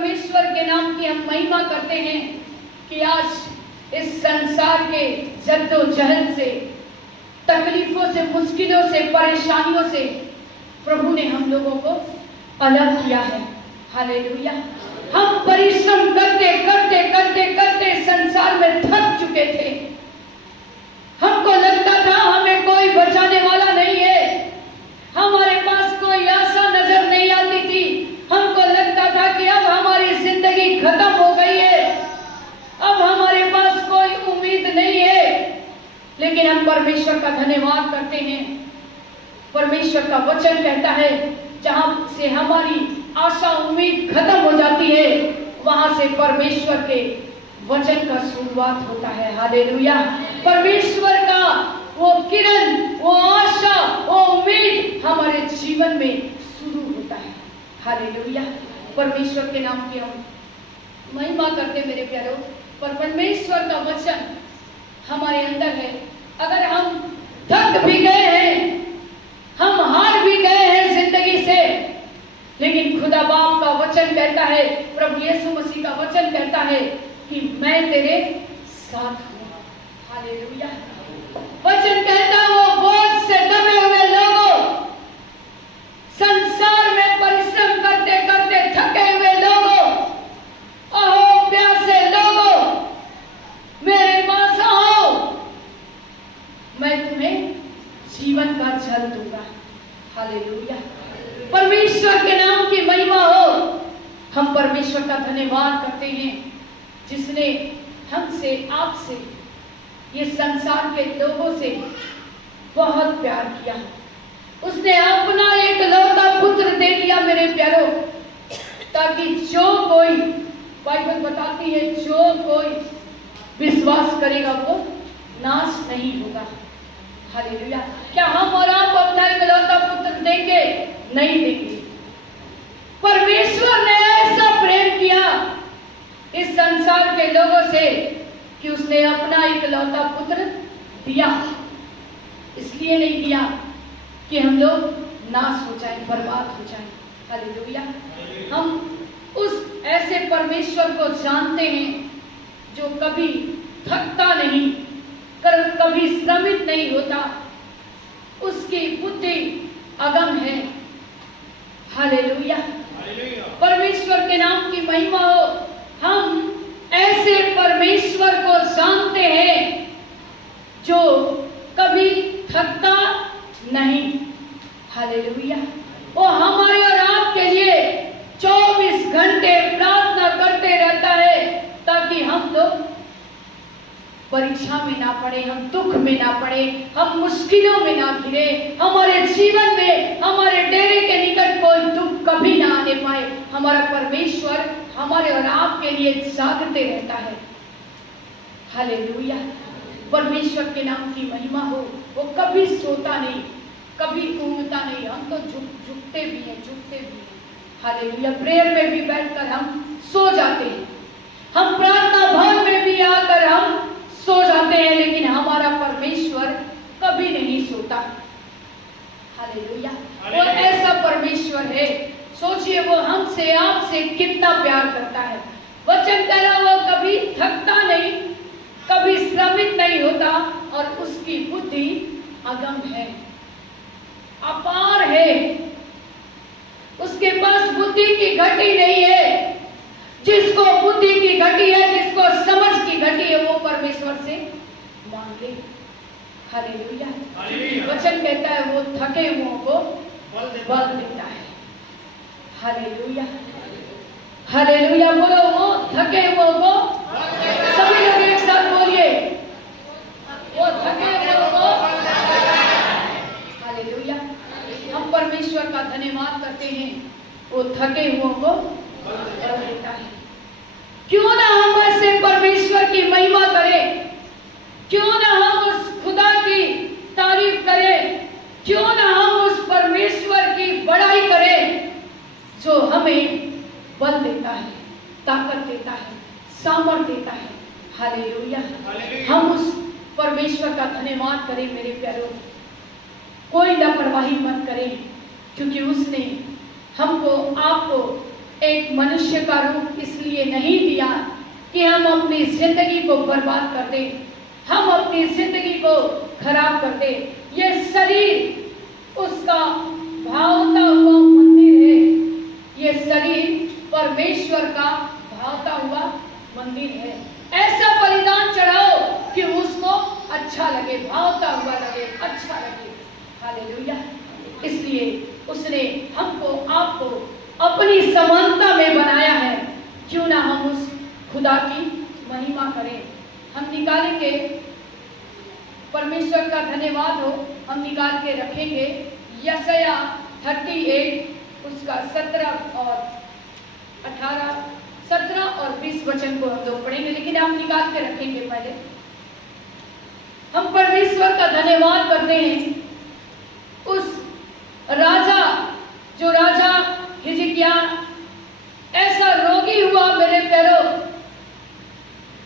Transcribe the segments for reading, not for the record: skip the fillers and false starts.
परमेश्वर के नाम की हम महिमा करते हैं कि आज इस संसार के जद्दोजहद से, तकलीफों से, मुश्किलों से, परेशानियों से प्रभु ने हम लोगों को अलग किया है। हालेलुया। हम परिश्रम करते करते करते करते संसार में थक चुके थे। हमको लगता था हमें कोई बचाने वाला नहीं है, हमारे पास कोई आशा नजर नहीं आती थी। हमको लगता था कि अब हमारी जिंदगी खत्म हो गई है, अब हमारे पास कोई उम्मीद नहीं है। लेकिन हम परमेश्वर का धन्यवाद करते हैं। परमेश्वर का वचन कहता है जहां से हमारी आशा उम्मीद खत्म हो जाती है, वहां से परमेश्वर के वचन का शुरुआत होता है। हालेलुया। परमेश्वर का वो किरण, वो आशा, वो उम्मीद हमारे जीवन में शुरू होता है। हालेलुया। परमेश्वर के नाम की हम महिमा करते मेरे प्यारों। पर परमेश्वर का वचन हमारे अंदर है। अगर हम थक भी गए हैं, हम हार भी गए हैं जिंदगी से, लेकिन खुदा बाप का वचन कहता है, प्रभु यीशु मसीह का वचन कहता है कि मैं तेरे साथ हूं। हालेलुया। वचन कहता है वो बोझ से दबे हुए लोगों, संसार में परिश्रम करते करते थके हुए लोगों, अहो प्यासे लोगों, मेरे पास आओ, मैं तुम्हें जीवन का जल दूंगा। हालेलुया। परमेश्वर के नाम की महिमा हो। हम परमेश्वर का धन्यवाद करते हैं जिसने हमसे, आपसे, ये संसार के लोगों से बहुत प्यार किया। उसने अपना एक लौता पुत्र दे दिया मेरे प्यारों, ताकि जो कोई, बाइबल बताती है, जो कोई विश्वास करेगा वो नाश नहीं होगा। हालेलुया। क्या हम और आप अपना एक लौता पुत्र देंगे? नहीं देंगे। परमेश्वर ने ऐसा प्रेम किया इस संसार के लोगों से कि उसने अपना एक लौता पुत्र दिया। इसलिए नहीं दिया कि हम लोग नाश हो जाएं, बर्बाद हो जाएं। हालेलुया। हम उस ऐसे परमेश्वर को जानते हैं जो कभी थकता नहीं, कभी श्रमित नहीं होता, उसकी बुद्धि अगम है। हालेलुया। परमेश्वर के नाम की महिमा हो। हम ऐसे परमेश्वर को जानते हैं जो कभी थकता नहीं। हालेलुया। वो हमारे और आपके लिए 24 घंटे प्रार्थना करते रहता है ताकि हम लोग परीक्षा में ना पड़े, हम दुख में ना पड़े, हम मुश्किलों में ना घिरे, हमारे जीवन में, हमारे डेरे के निकट कोई दुख कभी ना आने पाए। हमारा परमेश्वर हमारे और आपके लिए जागते रहता है। हालेलुया। परमेश्वर के नाम की महिमा हो। वो कभी सोता नहीं, कभी ऊँगता नहीं। हम तो झुकते भी हैं, झुकते भी हैं। हालेलुया। प्रेयर में भी बैठकर हम सो जाते हैं, हम प्रार्थना भवन में भी आकर हम सो जाते हैं, लेकिन हमारा परमेश्वर कभी नहीं सोता। हालेलुया। वो ऐसा परमेश्वर है। सोचिए वो हमसे, आपसे कितना प्यार करता है। वचन कह रहा वो कभी थकता नहीं, कभी श्रमित नहीं होता, और उसकी बुद्धि अगम है, अपार है। उसके पास बुद्धि की घटी नहीं है। जिसको बुद्धि की घटी है, जिसको समझ की घटी है, वो परमेश्वर से मांग ले। हालेलुया। वचन कहता है वो थके हुओं को बल देता है। हालेलुया। हालेलुया। बोलो वो थके हुओं को, सभी लोग एक साथ बोलिए, वो थके हुओं को। हालेलुया। हम परमेश्वर का धन्यवाद करते हैं, वो थके हुओं को बल देता है। क्यों ना हम ऐसे परमेश्वर की महिमा करें, क्यों ना हम उस खुदा की तारीफ करें, क्यों ना हम उस परमेश्वर की बड़ाई करें जो हमें बल देता है, ताकत देता है, सामर्थ देता है। हालेलुया। हम उस परमेश्वर का धन्यवाद करें मेरे प्यारों। कोई लापरवाही मत करें, क्योंकि उसने हमको, आपको एक मनुष्य का रूप इसलिए नहीं दिया कि हम अपनी जिंदगी को बर्बाद कर दें, हम अपनी जिंदगी को खराब कर दें। ये शरीर उसका भावता हुआ मंदिर है, ये शरीर परमेश्वर का भावता हुआ मंदिर है। ऐसा बलिदान चढ़ाओ कि उसको अच्छा लगे, भावता हुआ लगे, अच्छा लगे। हालेलुया। इसलिए उसने हमको आपको अपनी समानता में बनाया है। क्यों ना हम उस खुदा की महिमा करें। हम निकालेंगे, परमेश्वर का धन्यवाद हो, हम निकाल के रखेंगे यशायाह 38 उसका 17 और 20 वचन को हम लोग पढ़ेंगे, लेकिन आप निकाल के रखेंगे। पहले हम परमेश्वर का धन्यवाद करते हैं उस राजा, जो राजा हिजकिय्याह ऐसा रोगी हुआ मेरे प्यारों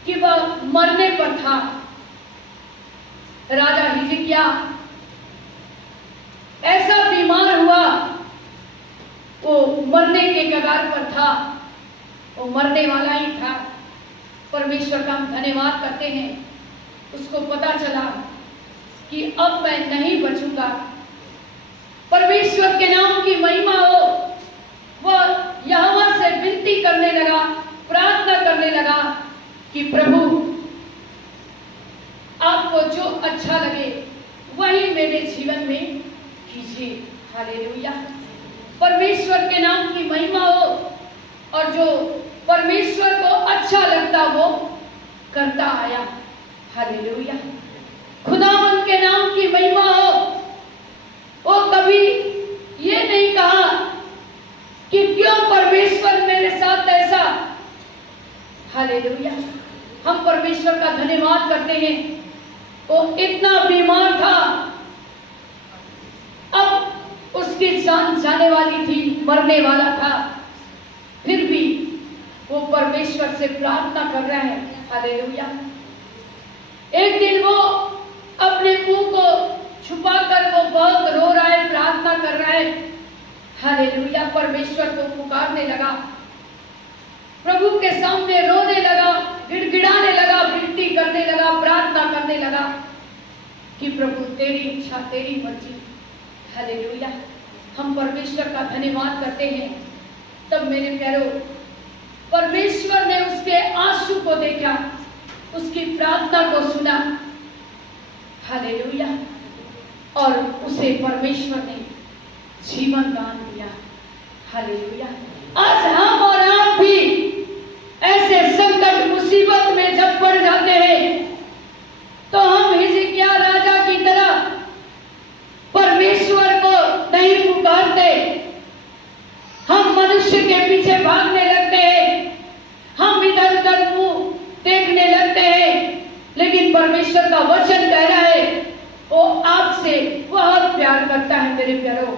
कि वह मरने पर था। राजा हिजकिय्याह ऐसा बीमार हुआ, वो मरने के कगार पर था, वो मरने वाला ही था। परमेश्वर का हम धन्यवाद करते हैं। उसको पता चला कि अब मैं नहीं बचूंगा। परमेश्वर के नाम की महिमा हो। वह यहोवा से विनती करने लगा, प्रार्थना करने लगा कि प्रभु आपको जो अच्छा लगे वही मेरे जीवन में कीजिए। हालेलुया। परमेश्वर के नाम की महिमा हो, और जो परमेश्वर को अच्छा लगता वो करता आया। हालेलुया। खुदावन के नाम की महिमा हो। वो कभी ये नहीं कहा कि क्यों परमेश्वर मेरे साथ ऐसा। हालेलुया। हम परमेश्वर का धन्यवाद करते हैं। वो इतना बीमार था, अब उसकी जान जाने वाली थी, मरने वाला था, फिर भी वो परमेश्वर से प्रार्थना कर रहा है। हालेलुया। एक दिन वो अपने मुंह को छुपाकर वो बहुत रो रहा है, प्रार्थना कर रहा है। हालेलुया। परमेश्वर को पुकारने लगा, प्रभु के सामने रोने लगा, गिड़गिड़ाने लगा, विनती करने लगा, प्रार्थना करने लगा कि प्रभु तेरी इच्छा, तेरी मर्जी। हालेलुया। हम परमेश्वर का धन्यवाद करते हैं। तब मेरे प्यारों, परमेश्वर ने उसके आंसू को देखा, उसकी प्रार्थना को सुना। हालेलुया। और उसे परमेश्वर ने जीवन दान दिया। हालेलुया। आज हम और आप भी ऐसे संकट मुसीबत में जब पड़ जाते हैं तो हम हिजकिय्याह राजा की तरह परमेश्वर को नहीं पुकारते, हम मनुष्य के पीछे भागने लगते हैं, हम इधर उधर मुंह देखने लगते हैं। लेकिन परमेश्वर का वचन कह रहा है वो आपसे बहुत प्यार करता है मेरे प्यारों।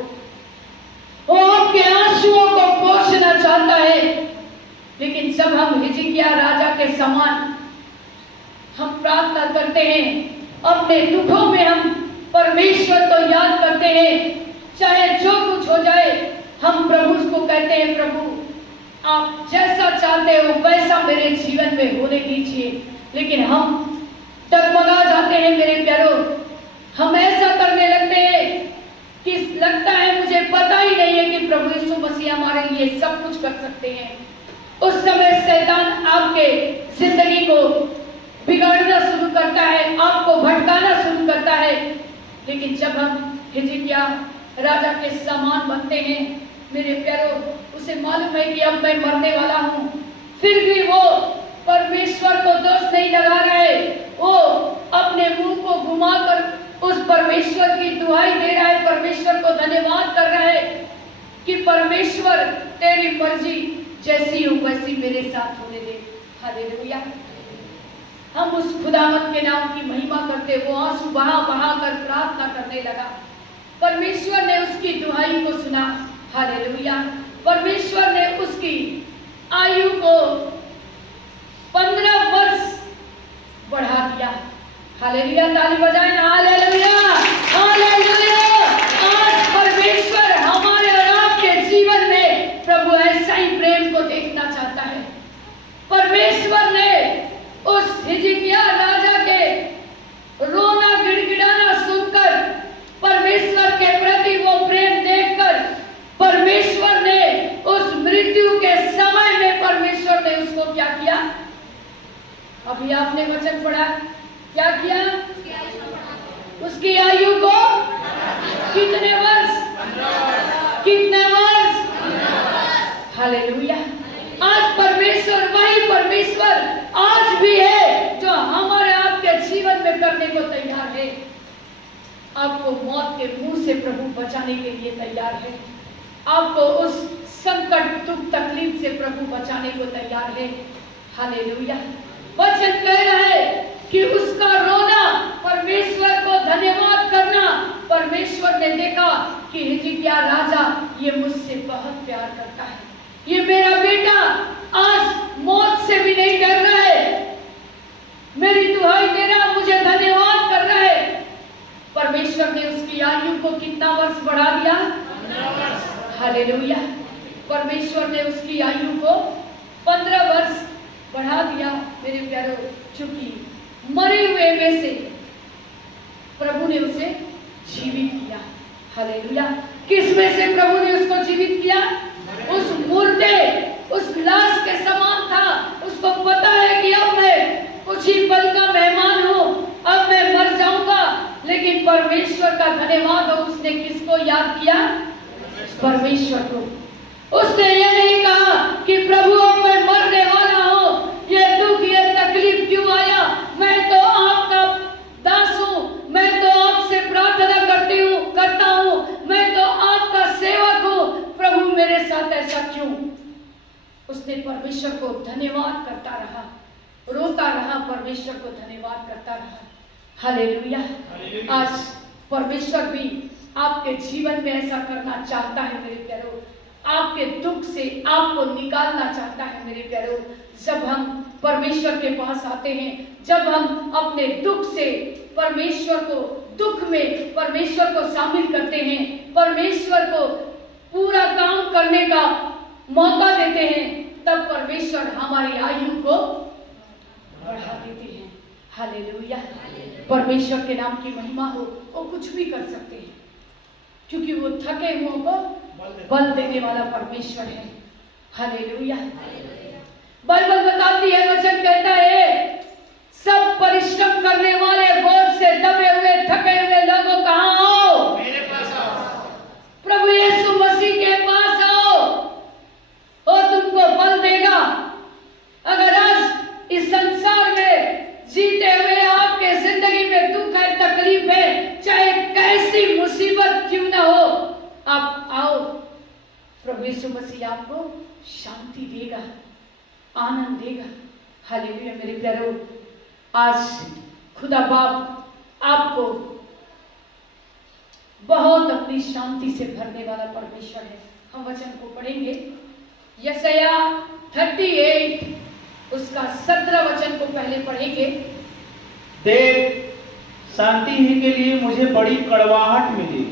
वो आपके आंसुओं को पोंछना चाहता है। लेकिन जब हम हिजकिय्याह राजा के समान हम प्रार्थना करते हैं, अपने दुखों में हम परमेश्वर को याद करते हैं, चाहे जो कुछ हो जाए, हम प्रभु को कहते हैं प्रभु आप जैसा चाहते हो वैसा मेरे जीवन में होने दीजिए। लेकिन हम डगमगा जाते हैं मेरे प्यारों। हम ऐसा करने लगते हैं कि लगता है मुझे पता ही नहीं है कि प्रभु यीशु मसीह हमारे लिए सब कुछ कर सकते हैं। उस समय शैतान आपके जिंदगी को बिगाड़ना शुरू करता है, आपको भटकाना शुरू करता है। लेकिन जब हम हिजकिय्याह राजा के समान बनते हैं मेरे प्यारों, उसे मालूम है कि अब मैं मरने वाला हूँ, फिर भी वो परमेश्वर को दोष नहीं लगा रहे। वो अपने मुंह को घुमाकर उस परमेश्वर की दुहाई दे रहा है, परमेश्वर को धन्यवाद कर रहा है कि परमेश्वर तेरी मर्जी जैसी हो वैसी मेरे साथ होने दे। हालेलुया। हम उस खुदावंत के नाम की महिमा करते, वो आंसू बहा बहा कर प्रार्थना करने लगा। परमेश्वर ने उसकी दुहाई को सुना। हालेलुया। परमेश्वर ने उसकी आयु को 15 वर्ष बढ़ा दिया। हालेलुया। ताली बजाएं ना। हालेलुया। हालेलुया। आज परमेश्वर हमारे और आपके जीवन में प्रभु ऐसा ही प्रेम अभी आपने वचन पढ़ा, क्या किया? उसकी आयु को कितने वर्ष? कितने वर्ष? हालेलुया। आज परमेश्वर वही परमेश्वर आज भी है जो हमारे आपके जीवन में करने को तैयार है। आपको मौत के मुंह से प्रभु बचाने के लिए तैयार है। आपको उस संकट दुख तकलीफ से प्रभु बचाने को तैयार है। हालेलुया। वचन कह रहा है कि उसका रोना, परमेश्वर को धन्यवाद करना। परमेश्वर ने देखा कि हिजकिय्याह राजा ये मुझसे बहुत प्यार करता है, ये मेरा बेटा आज मौत से भी नहीं डर रहा है, मेरी दुहाई दे रहा, मुझे धन्यवाद कर रहा है। परमेश्वर ने उसकी आयु को कितना वर्ष बढ़ा दिया? 15 वर्ष। हालेलुया। परमेश्वर ने उसकी आयु को 15 वर्ष बढ़ा दिया। मेरे प्यारों, चूंकि मरे हुए में से प्रभु ने उसे जीवित किया। हालेलुया। किस में से प्रभु ने उसको जीवित किया? उस मुर्दे, उस लाश के समान था। उसको पता है कि अब मैं कुछ ही पल का मेहमान हूं, अब मैं मर जाऊंगा, लेकिन परमेश्वर का धन्यवाद हो। उसने किसको याद किया? परमेश्वर को। उसने ये नहीं कहा कि प्रभु अब मैं मरने वाला हूं, ये दुख ये तकलीफ क्यों आया, मैं तो आपका दास हूं, मैं तो आपसे प्रार्थना करता हूं, मैं तो आपका सेवक हूं, प्रभु मेरे साथ ऐसा क्यों? उसने परमेश्वर को धन्यवाद करता रहा, रोता रहा, परमेश्वर को धन्यवाद करता रहा। हालेलुया। आज परमेश्वर भी आपके जीवन में ऐसा करना चाहता है मेरे प्यारों। आपके दुख से आपको निकालना चाहता है मेरे प्यारों। जब हम परमेश्वर के पास आते हैं, जब हम अपने दुख से परमेश्वर को, दुख में परमेश्वर को शामिल करते हैं, परमेश्वर को पूरा काम करने का मौका देते हैं, तब परमेश्वर हमारी आयु को बढ़ा देते हैं। हालेलुया। परमेश्वर के नाम की महिमा हो। वो कुछ भी कर सकते हैं, क्योंकि वो थके हुओं को बल देने वाला परमेश्वर है। हालेलुया। बाइबल बताती है, वचन कहता है, सब परिश्रम करने वाले, बोझ से दबे हुए थके हुए लोगों कहां आओ? मेरे पास आओ। प्रभु यीशु मसीह के पास आओ, वो तुमको बल देगा। अगर आज इस संसार में जीते हुए आपके जिंदगी में दुख है, तकलीफ है, चाहे कैसी मुसीबत क्यों ना हो, आप आओ, प्रभु यीशु मसीह आपको शांति देगा, आनंद देगा। हालेलुया। मेरे प्यारों, आज खुदा बाप आपको बहुत अपनी शांति से भरने वाला परमेश्वर है। हम वचन को पढ़ेंगे, यशाया 38 उसका 17 वचन को पहले पढ़ेंगे। देख, शांति ही के लिए मुझे बड़ी कड़वाहट मिली,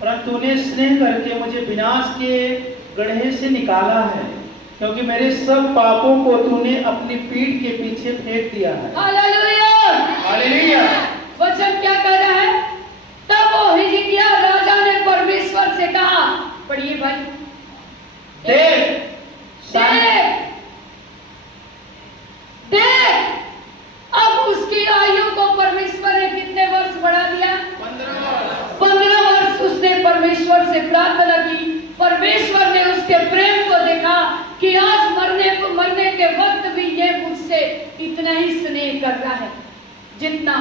परंतु तूने स्नेह करके मुझे विनाश के गड्ढे से निकाला है, क्योंकि मेरे सब पापों को तूने अपनी पीठ के पीछे फेंक दिया है। हालेलुया। हालेलुया। वचन क्या कह रहा है? तब वो हिजकिय्याह राजा ने परमेश्वर से कहा, पढ़िए भाई। देख, अब उसकी आयु को परमेश्वर ने कितने वर्ष बढ़ा दिया? 15 वर्ष उसने परमेश्वर से प्रार्थना की। परमेश्वर ने उसके प्रेम को देखा कि आज मरने के वक्त भी ये मुझसे इतना ही स्नेह कर रहा है जितना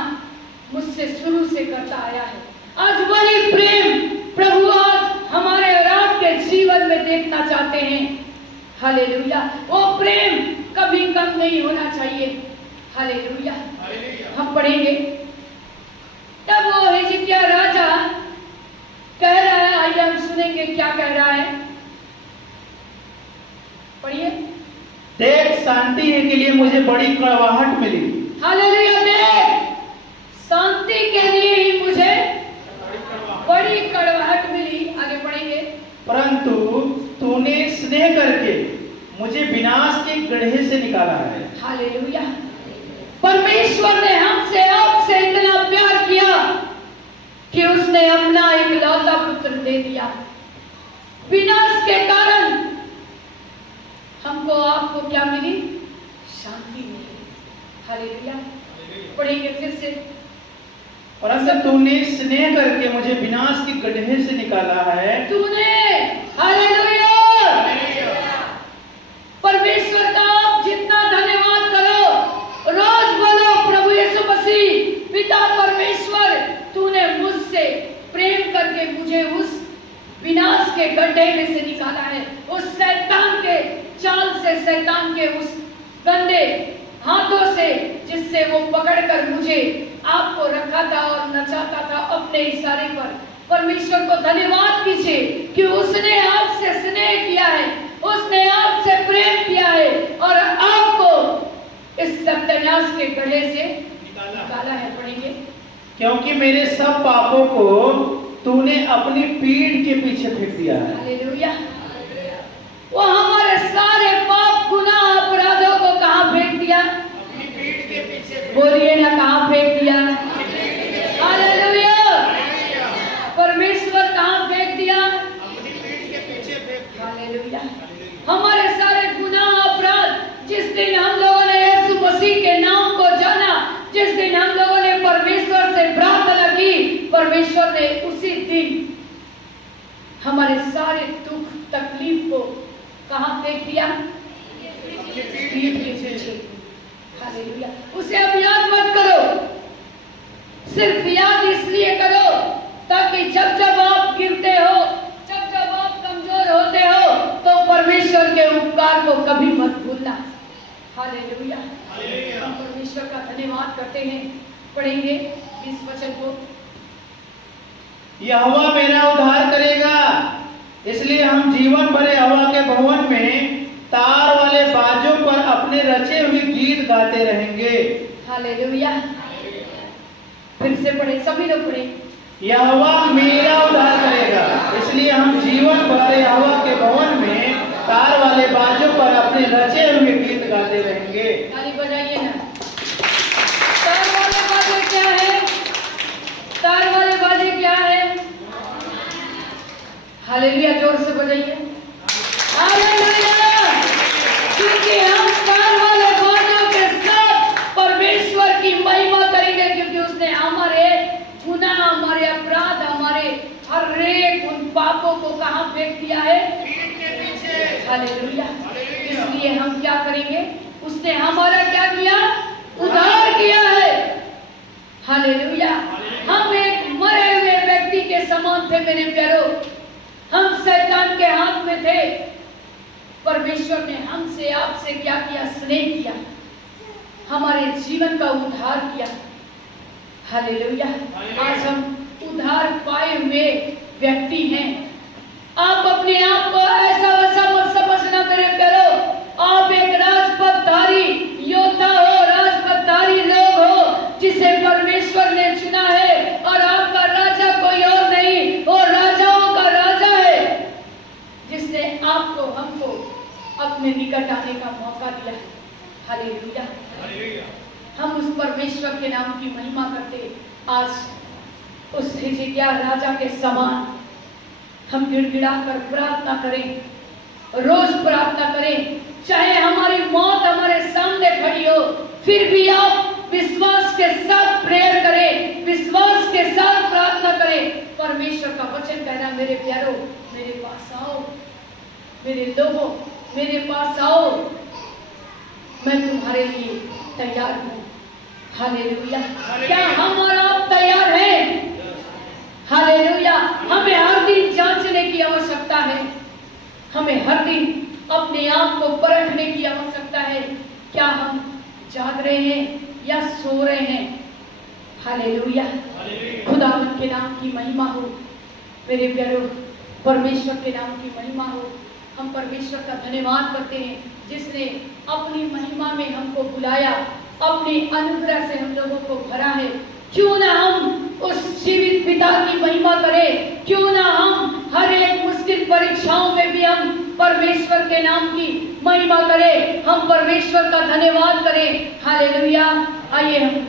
मुझसे शुरू से करता आया है। आज वही प्रेम प्रभु आज हमारे और आपके जीवन में देखना चाहते हैं। हालेलुया। वो प्रेम कभी कम नहीं होना चाहिए। हालेलुया। हम पढ़ेंगे, तब वो हिजकिय्याह राजा कह रहा है, आइए हम सुनेंगे क्या कह रहा है। पढ़िए। देख, शांति ही के लिए मुझे बड़ी कड़वाहट मिली। हालेलुया। देख, शांति के लिए ही मुझे बड़ी कड़वाहट मिली। आगे पढ़ेंगे। परंतु तूने स्नेह करके मुझे विनाश के गड्ढे से निकाला है। हालेलुया। परमेश्वर ने हमसे आपसे इतना प्यार किया कि उसने अपना इकलौता पुत्र दे दिया। विनाश के कारण हमको आपको क्या मिली? शांति मिली। हालेलुया। पढ़ेंगे फिर से। परंतु तूने स्नेह करके मुझे विनाश के गड्ढे से निकाला है। तूने, हालेलुया, परमेश्वर का आप जितना धन्यवाद करो, रोज बोलो प्रभु यीशु मसीह, पिता परमेश्वर, तूने मुझसे प्रेम करके मुझे उस विनाश के गड्ढे में से निकाला है, उस शैतान के चाल से, शैतान के उस गंदे हाथों से जिससे वो पकड़कर मुझे आपको रखा था और नचाता था अपने इशारे पर। परमेश्वर को धन्यवाद कीजिए कि उसने आपसे स्नेह किया है, उसने आपसे प्रेम किया है और आपको इस सत्यानाश के गड्ढे से निकाला है। पढ़ेंगे। क्योंकि मेरे सब पापों को तूने अपनी पीठ के पीछे फेंक दिया है। हालेलुया। वो हमारे सारे पाप, गुनाह, अपराधों को कहाँ फेंक दिया? अपनी पीठ के पीछे। बोलिए ना, कहाँ फेंक दिया? हालेलुया। परमेश्वर कहाँ फेंक दिया? अपनी पीठ के पीछे फेंक दिया। हालेलुया। हमारे सारे गुनाह, अपराध, जिस दिन हम लोगों ने यीशु मसीह के नाम को जाना, जिस दिन हम लोगों ने परमेश्वर से प्रार्थना की, परमेश्वर ने उसी दिन हमारे सारे दुख, तकलीफ को कहाँ फेंक दिया? पीठ के पीछे। हालेलुया। उसे अब याद मत करो, सिर्फ याद इसलिए करो ताकि जब जब आप गिरते हो, जब जब आप कमजोर होते हो, तो परमेश्वर के उपकार को कभी मत भूलना। हालेलुया। हम परमेश्वर का धन्यवाद करते हैं। पढ़ेंगे इस वचन को। यहोवा मेरा उद्धार करेगा, इसलिए हम जीवन भर यहोवा के भवन में तार वाले बाजों पर अपने रचे हुए गीत गाते रहेंगे। हालेलुया। फिर से पढ़े, सभी लोग पढ़े। यहोवा मेरा उद्धार करेगा, इसलिए हम जीवन भर यहोवा के भवन में तार वाले बाजों पर अपने रचे हुए गीत गाते रहेंगे। ताली बजाइए ना। तार वाले बाजे क्या है? तार वाले बाजे क्या है? हालेलुया। जोर से बजाइए। हालेलुया। क्योंकि हम तार वाले बाजों के साथ परमेश्वर की महिमा करेंगे, क्योंकि उसने हमारे गुनाह, हमारे अपराध, हमारे हर एक उन पापों को कहाँ फेंक दिया है? पीठ के पीछे। हालेलुया। इसलिए हम क्या करेंगे? उसने हमारा क्या किया? उद्धार किया है। हालेलुया। हम एक मरे हुए व्यक्ति के समान थे मेरे प्यारों, हम शैतान के हाथ में थे। परमेश्वर ने हमसे, आपसे क्या किया? स्नेह किया, हमारे जीवन का उद्धार किया। हालेलुया। आज हम उद्धार पाए हुए व्यक्ति हैं। आप अपने आप को ऐसा वैसा मत समझना मेरे प्यारों। आप एक राजपथधारी योद्धा हो, राजपथधारी लोग हो जिसे परमेश्वर ने चुना है, और आपका राजा कोई और नहीं, वो राजाओं का राजा है जिसने आपको, हमको अपने निकट आने का मौका दिया है। हालेलुया। हम उस परमेश्वर के नाम की महिमा करते। आज उस हिजकिय्याह राजा के समान हम गिड़गिड़ा कर प्रार्थना करें, रोज प्रार्थना करें। चाहे हमारी मौत हमारे सामने खड़ी हो, फिर भी आप विश्वास के साथ प्रेयर करें, विश्वास के साथ प्रार्थना करें। परमेश्वर का वचन कह रहा है, मेरे प्यारों, मेरे पास आओ, मेरे लोगों, मेरे पास आओ, मैं तुम्हारे लिए तैयार हूँ। हालेलुया। क्या हम और आप तैयार हैं? हालेलुया। हमें हर दिन जांचने की आवश्यकता है, हमें हर दिन अपने आप को परखने की आवश्यकता है। क्या हम जाग रहे हैं या सो रहे हैं? हालेलुया। खुदावंद के नाम की महिमा हो मेरे प्यारों, परमेश्वर के नाम की महिमा हो। हम परमेश्वर का धन्यवाद करते हैं जिसने अपनी महिमा में हमको बुलाया, अपने अनुग्रह से हम लोगों को भरा है। क्यों ना हम उस जीवित पिता की महिमा करें, क्यों ना हम हर एक मुश्किल परीक्षाओं में भी हम परमेश्वर के नाम की महिमा करें, हम परमेश्वर का धन्यवाद करें। हालेलुया। आइए हम